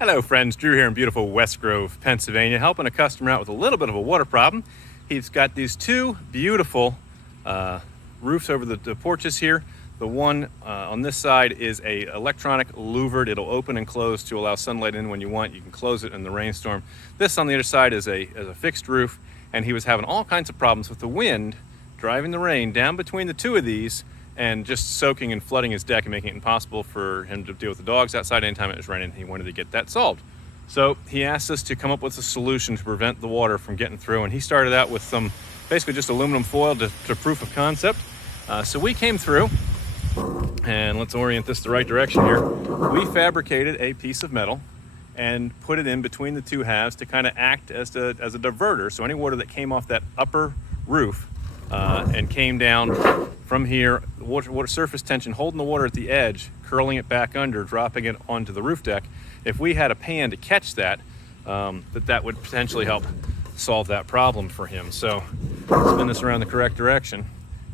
Hello friends, Drew here in beautiful West Grove, Pennsylvania, helping a customer out with a little bit of a water problem. He's got these two beautiful roofs over the porches here. The one on this side is a electronic louvered. It'll open and close to allow sunlight in when you want. You can close it in the rainstorm. This on the other side is a fixed roof, and he was having all kinds of problems with the wind driving the rain down between the two of these and just soaking and flooding his deck and making it impossible for him to deal with the dogs outside anytime it was raining. He wanted to get that solved. So he asked us to come up with a solution to prevent the water from getting through, and he started out with some basically just aluminum foil to proof of concept. So we came through, and let's orient this the right direction here. We fabricated a piece of metal and put it in between the two halves to kind of act as a diverter. So any water that came off that upper roof and came down from here, water surface tension, holding the water at the edge, curling it back under, dropping it onto the roof deck. If we had a pan to catch that, that would potentially help solve that problem for him. So spin this around the correct direction.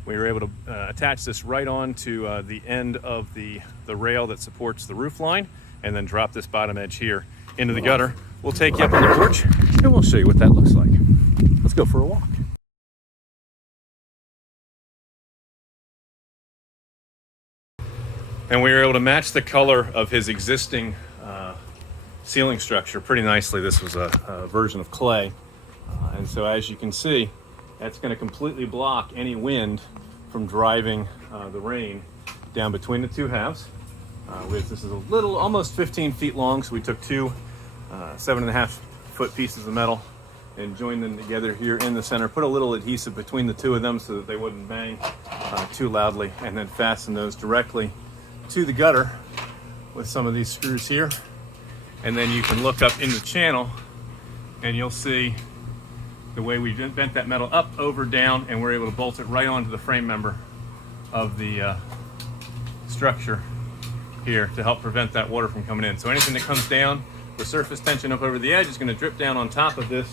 We were able to attach this right on to the end of the rail that supports the roof line, and then drop this bottom edge here into the gutter. We'll take you up on the porch and we'll show you what that looks like. Let's go for a walk. And we were able to match the color of his existing ceiling structure pretty nicely. This was a version of clay. And so as you can see, that's going to completely block any wind from driving the rain down between the two halves. This is a little, almost 15 feet long, so we took two 7.5-foot pieces of metal and joined them together here in the center, put a little adhesive between the two of them so that they wouldn't bang too loudly, and then fasten those directly to the gutter with some of these screws here. And then you can look up in the channel and you'll see the way we bent that metal up, over, down, and we're able to bolt it right onto the frame member of the structure here to help prevent that water from coming in. So anything that comes down, the surface tension up over the edge is going to drip down on top of this.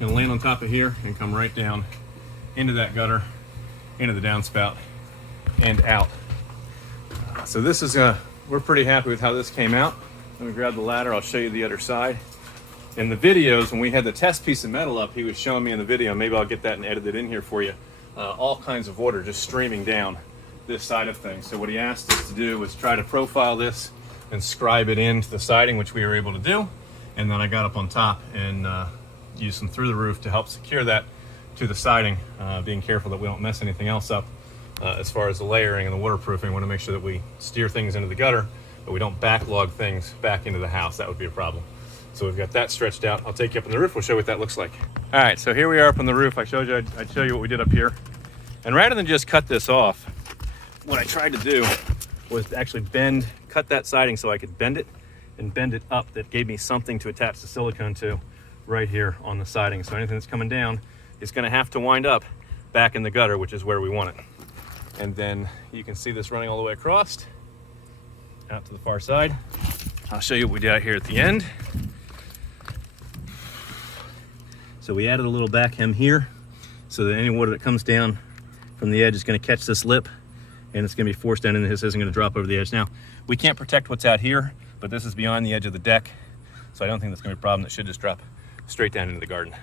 Going to land on top of here and come right down into that gutter, into the downspout, and out. So this is we're pretty happy with how this came out. Let me grab the ladder, I'll show you the other side. In the videos, when we had the test piece of metal up, he was showing me in the video, maybe I'll get that and edit it in here for you, all kinds of water just streaming down this side of things. So what he asked us to do was try to profile this and scribe it into the siding, which we were able to do. And then I got up on top and used some through the roof to help secure that to the siding, being careful that we don't mess anything else up as far as the layering and the waterproofing. We want to make sure that we steer things into the gutter, but we don't backlog things back into the house. That would be a problem. So we've got that stretched out. I'll take you up on the roof. We'll show you what that looks like. All right, so here we are up on the roof. I showed you, I'd show you what we did up here. And rather than just cut this off, what I tried to do was actually cut that siding so I could bend it and bend it up. That gave me something to attach the silicone to right here on the siding. So anything that's coming down is gonna have to wind up back in the gutter, which is where we want it. And then you can see this running all the way across, out to the far side. I'll show you what we did out here at the end. So we added a little back hem here so that any water that comes down from the edge is going to catch this lip and it's going to be forced down, and this isn't going to drop over the edge. Now, we can't protect what's out here, but this is beyond the edge of the deck, so I don't think that's going to be a problem. That should just drop straight down into the garden.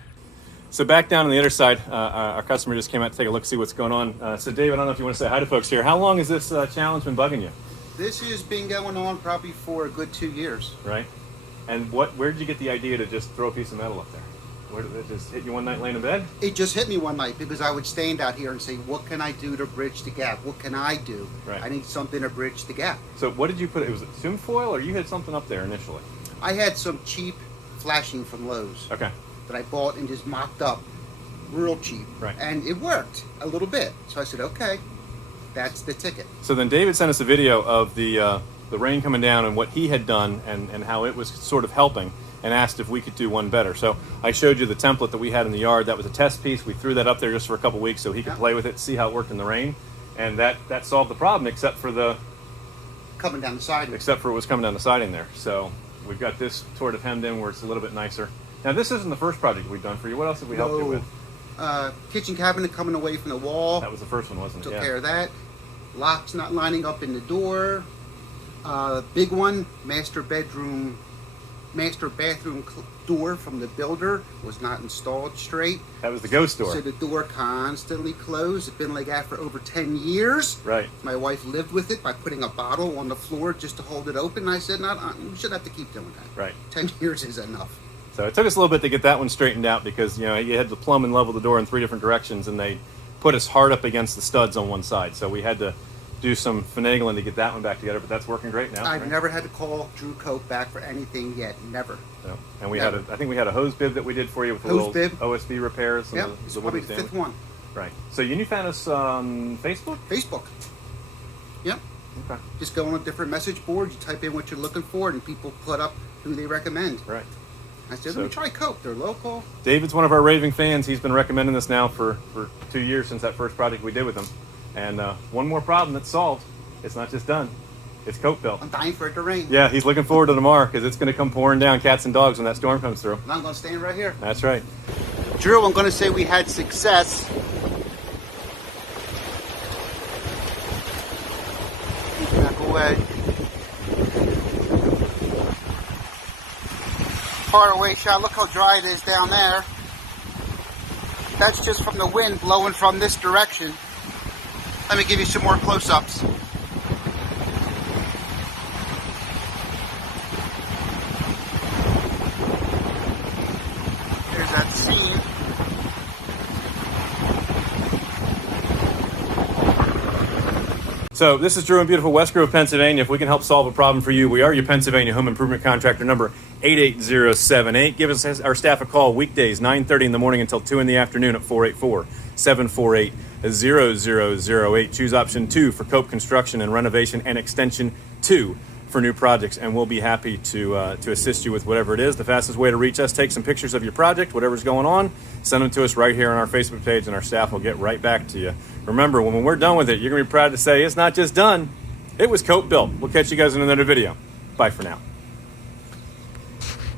So back down on the other side, our customer just came out to take a look, see what's going on. So Dave, I don't know if you want to say hi to folks here. How long has this challenge been bugging you? This has been going on probably for a good 2 years. Right. And where did you get the idea to just throw a piece of metal up there? Where did it just hit you one night laying in bed? It just hit me one night because I would stand out here and say, what can I do to bridge the gap? What can I do? Right. I need something to bridge the gap. So what did you put? It was assume foil, or you had something up there initially? I had some cheap flashing from Lowe's. Okay. That I bought and just mocked up real cheap. Right. And it worked a little bit. So I said, okay, that's the ticket. So then David sent us a video of the rain coming down and what he had done and how it was sort of helping, and asked if we could do one better. So I showed you the template that we had in the yard. That was a test piece. We threw that up there just for a couple weeks so he could play with it, see how it worked in the rain. And that solved the problem, except for coming down the siding. Except for what was coming down the siding there. So we've got this sort of hemmed in where it's a little bit nicer. Now this isn't the first project we've done for you. What else have we helped you with? Kitchen cabinet coming away from the wall. That was the first one, wasn't it? Took care of that. Locks not lining up in the door. Big one, master bathroom door from the builder was not installed straight. That was the ghost door. So the door constantly closed. It's been like that for over 10 years. Right. My wife lived with it by putting a bottle on the floor just to hold it open. And I said, no, you should have to keep doing that. Right. 10 years is enough. So it took us a little bit to get that one straightened out because, you know, you had to plumb and level the door in 3 different directions, and they put us hard up against the studs on one side. So we had to do some finagling to get that one back together, but that's working great now. I've right? never had to call 𝗓𝘂𝘀 back for anything yet. Never. So, and we Never. had I think we had a hose bib that we did for you with a Hose little bib. OSB repairs. Yep. And It's the probably wood the was 5th damaged. one. Right. So you found us on Facebook? Facebook. Yep. Okay. Just go on a different message board. You type in what you're looking for, and people put up who they recommend. Right. I said, So- let me try Coke. They're local. David's one of our raving fans. He's been recommending this now for 2 years since that first project we did with him. And one more problem that's solved. It's not just done. It's 𝗂𝘀𝘀. I'm dying for it to rain. Yeah, he's looking forward to tomorrow because it's going to come pouring down cats and dogs when that storm comes through. And I'm going to stand right here. That's right. Drew, I'm going to say we had success. Back away. Far away shot. Look how dry it is down there. That's just from the wind blowing from this direction. Let me give you some more close-ups. There's that scene. So this is Drew in beautiful West Grove, Pennsylvania. If we can help solve a problem for you, we are your Pennsylvania home improvement contractor, number 88078. Give us our staff a call weekdays, 9:30 in the morning until 2 in the afternoon at 484-748-0008. Choose option 2 for 𝗂𝘀 construction and renovation, and extension 2 for new projects, and we'll be happy to assist you with whatever it is. The fastest way to reach us, take some pictures of your project, whatever's going on, send them to us right here on our Facebook page, and our staff will get right back to you. Remember, when we're done with it, you're going to be proud to say it's not just done, it was 𝗂𝘀 built. We'll catch you guys in another video. Bye for now.